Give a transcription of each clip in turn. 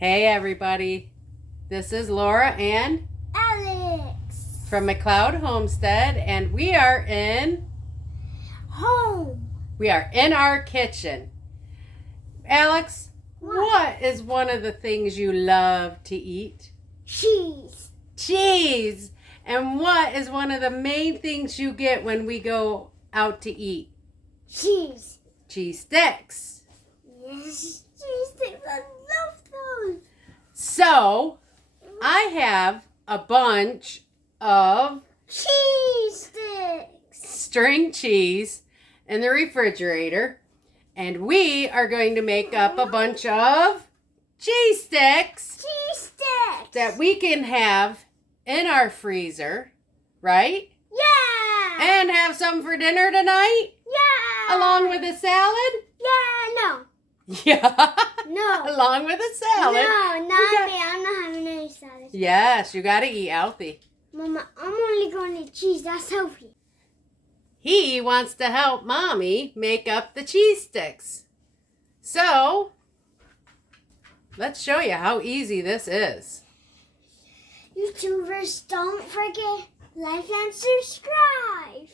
Hey everybody, this is Laura and Alex from McLeod Homestead, and we are in home. We are in our kitchen. Alex, what is one of the things you love to eat? Cheese. Cheese. And what is one of the main things you get when we go out to eat? Cheese. Cheese sticks. Yes, cheese sticks. I love those. So, I have a bunch of Cheese sticks. string cheese in the refrigerator, and we are going to make up a bunch of cheese sticks that we can have in our freezer, right? Yeah. And have some for dinner tonight? Yeah. Along with a salad? Yeah, no. Yeah. No. Along with a salad. No, not me. I'm not having any salad. Yes, you gotta eat healthy. Mama, I'm only going to eat cheese. That's healthy. He wants to help Mommy make up the cheese sticks. So, let's show you how easy this is. YouTubers, don't forget, like and subscribe.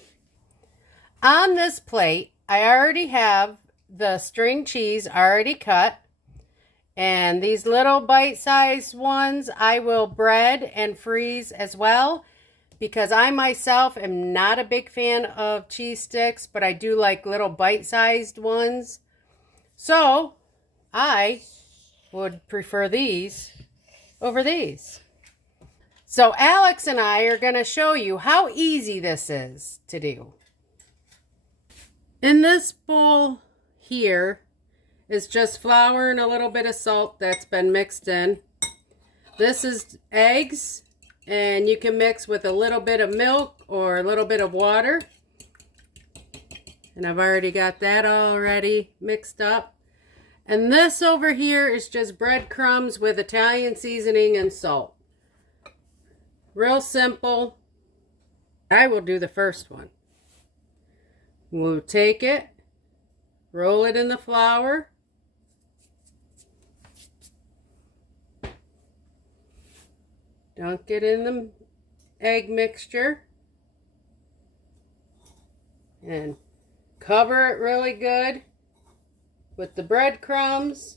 On this plate, I already have the string cheese already cut. And these little bite-sized ones I will bread and freeze as well, because I myself am not a big fan of cheese sticks, but I do like little bite-sized ones. So I would prefer these over these. So Alex and I are going to show you how easy this is to do. In this bowl here is just flour and a little bit of salt that's been mixed in. This is eggs, and you can mix with a little bit of milk or a little bit of water. And I've already got that already mixed up. And this over here is just breadcrumbs with Italian seasoning and salt. Real simple. I will do the first one. We'll take it, roll it in the flour, dunk it in the egg mixture, and cover it really good with the breadcrumbs,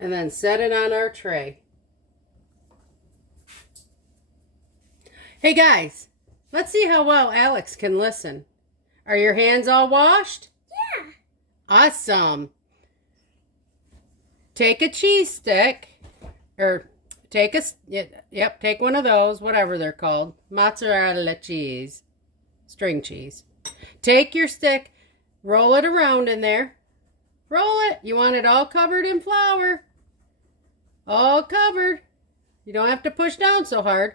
and then set it on our tray. Hey guys, let's see how well Alex can listen. Are your hands all washed? Yeah. Awesome. Take a cheese stick, or take one of those, whatever they're called. Mozzarella cheese, string cheese. Take your stick, roll it around in there. Roll it. You want it all covered in flour. All covered. You don't have to push down so hard.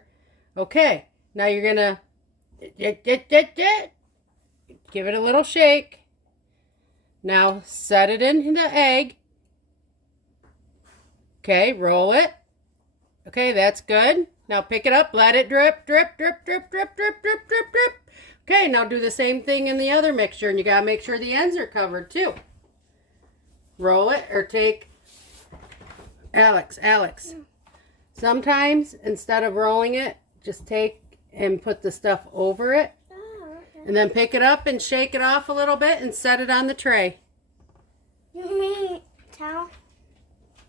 Okay, now you're going to give it a little shake. Now set it in the egg. Okay, roll it. Okay, that's good. Now pick it up, let it drip, drip, drip, drip, drip, drip, drip, drip, drip. Okay, now do the same thing in the other mixture, and you gotta make sure the ends are covered too. Roll it, or take, Alex. Sometimes instead of rolling it, just take and put the stuff over it. And then pick it up and shake it off a little bit and set it on the tray. You mean towel?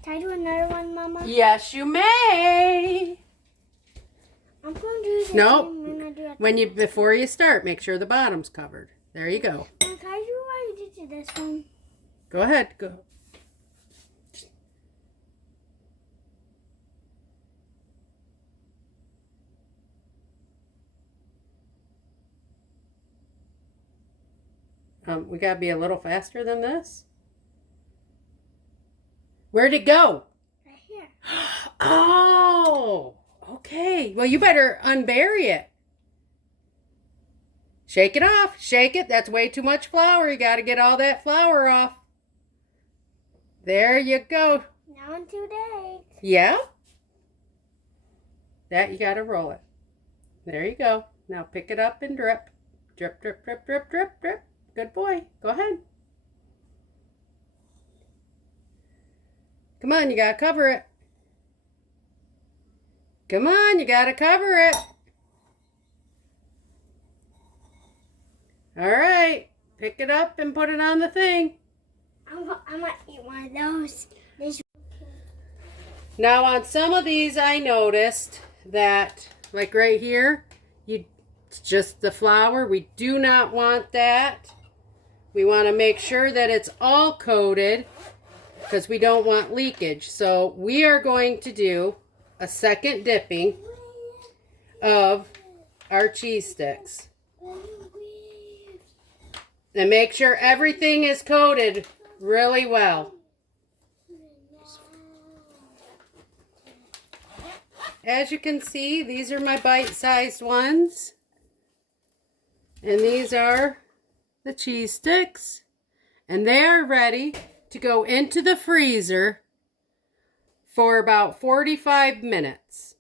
Can I do another one, Mama? Yes, you may. I'm going to do this. No, before you start, make sure the bottom's covered. There you go. Can I do what you did to this one? Go ahead. Go. We gotta be a little faster than this. Where'd it go? Right here. Oh, okay. Well, you better unbury it. Shake it off. Shake it. That's way too much flour. You gotta get all that flour off. There you go. Now in 2 days. Yeah. That you gotta roll it. There you go. Now pick it up and drip. Drip, drip, drip, drip, drip, drip. Good boy. Go ahead. Come on, you gotta cover it. Come on, you gotta cover it. All right, pick it up and put it on the thing. I might eat one of those. Now on some of these I noticed that, like right here, it's just the flour. We do not want that. We want to make sure that it's all coated because we don't want leakage. So we are going to do a second dipping of our cheese sticks. And make sure everything is coated really well. As you can see, these are my bite-sized ones. And these are the cheese sticks. And they are ready to go into the freezer for about 45 minutes.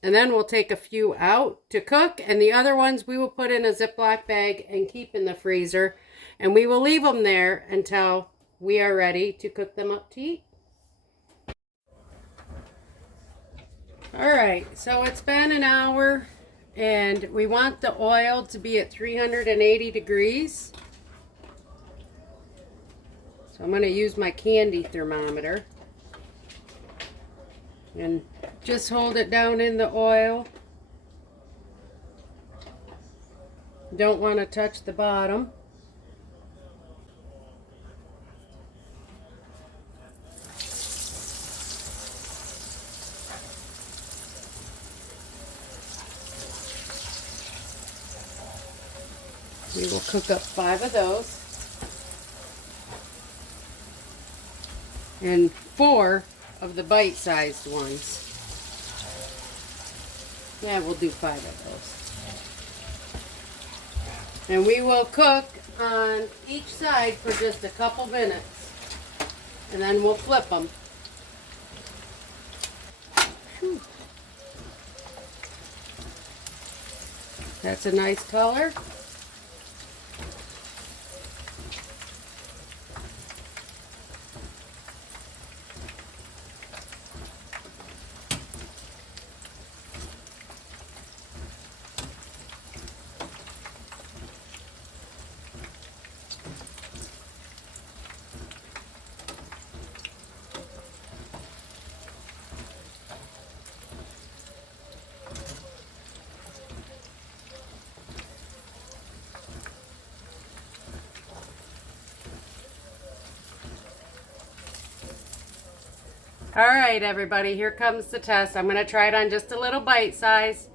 And then we'll take a few out to cook. And the other ones we will put in a Ziploc bag and keep in the freezer. And we will leave them there until we are ready to cook them up to eat. Alright, so it's been an hour and we want the oil to be at 380 degrees. So I'm going to use my candy thermometer and just hold it down in the oil. Don't want to touch the bottom. We will cook up 5 of those. And 4 of the bite-sized ones. Yeah, we'll do 5 of those. And we will cook on each side for just a couple minutes. And then we'll flip them. Whew. That's a nice color. All right, everybody, here comes the test. I'm going to try it on just a little bite size.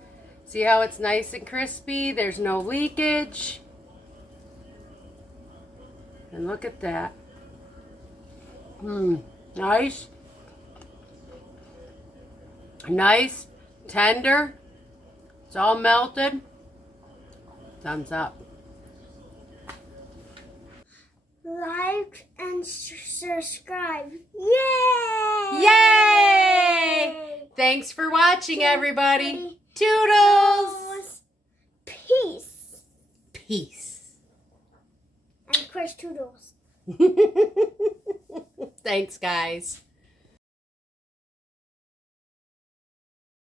See how it's nice and crispy? There's no leakage. And look at that. Nice. Nice, tender. It's all melted. Thumbs up. Like and subscribe. Yay! Yay! Thanks for watching, everybody. Toodles! Peace. Peace. And of course, toodles. Thanks, guys.